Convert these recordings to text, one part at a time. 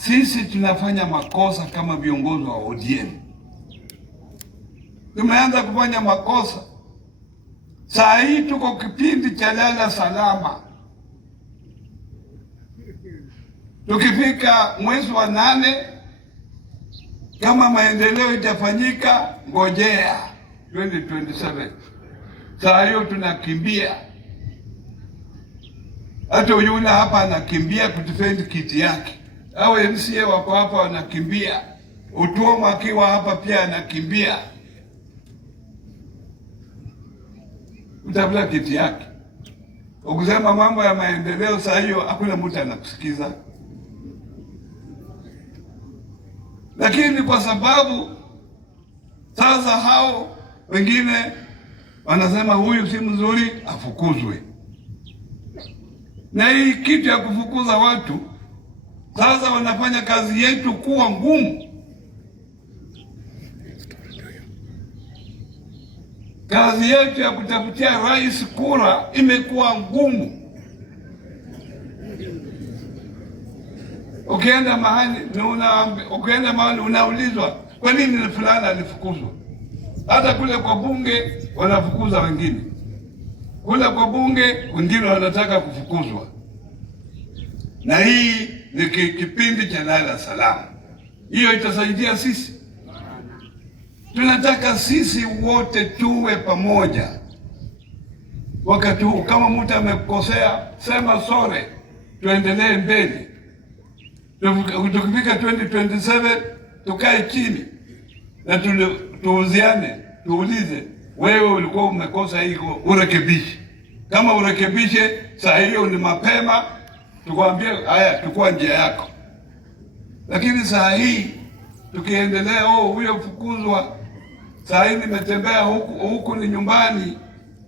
sisi tunafanya makosa kama viongozi wa ODM. Tumeanza kufanya makosa. Saa hii tuko kipindi cha lala salama. Tukifika mwezi wa 8, kama maendeleo itafanyika, ngojea 2027. Saa hiyo tunakimbia. Hata yule hapa anakimbia kudefend kiti yake. Hao MCA wako hapa wanakimbia. Utuoma akiwa hapa pia anakimbia. Utabla kiti yake. Ukisema mambo ya maendeleo saa hiyo hakuna mtu anakusikiza. Lakini kwa sababu sasa hao wengine wanasema huyu si mzuri, afukuzwe. Na hii kitu ya kufukuza watu sasa wanafanya kazi yetu kuwa ngumu. Kazi yetu ya kutafutia rais kura imekuwa ngumu. Ukienda mahali unaulizwa kwa nini fulani alifukuzwa. Hata kule kwa bunge wanafukuza wengine. Kule kwa bunge wengine wanataka kufukuzwa. Na hii ni kipindi cha lala salama. Hiyo itasaidia sisi. Tunataka sisi wote tuwe pamoja. Wakati huu kama mtu amekosea, sema sorry, tuendelee mbele. Tukifika 2027 tukae chini na tuuziane, tuulize wewe ulikuwa umekosa hiko, urekebishe. Kama urekebishe, saa hiyo ni mapema, tukwambie haya, chukua njia yako. Lakini saa hii tukiendelea, huyo fukuzwa. Saa hii nimetembea huku ni nyumbani,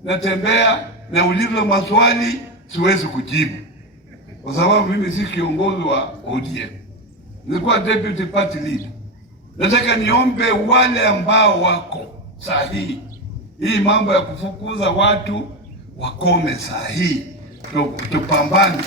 natembea na ulizo maswali siwezi kujibu. Kwa sababu mimi si kiongozi wa ODM. Nilikuwa deputy party leader. Nataka niombe wale ambao wako saa hii mambo ya kufukuza watu wakome saa hii. Tupambane.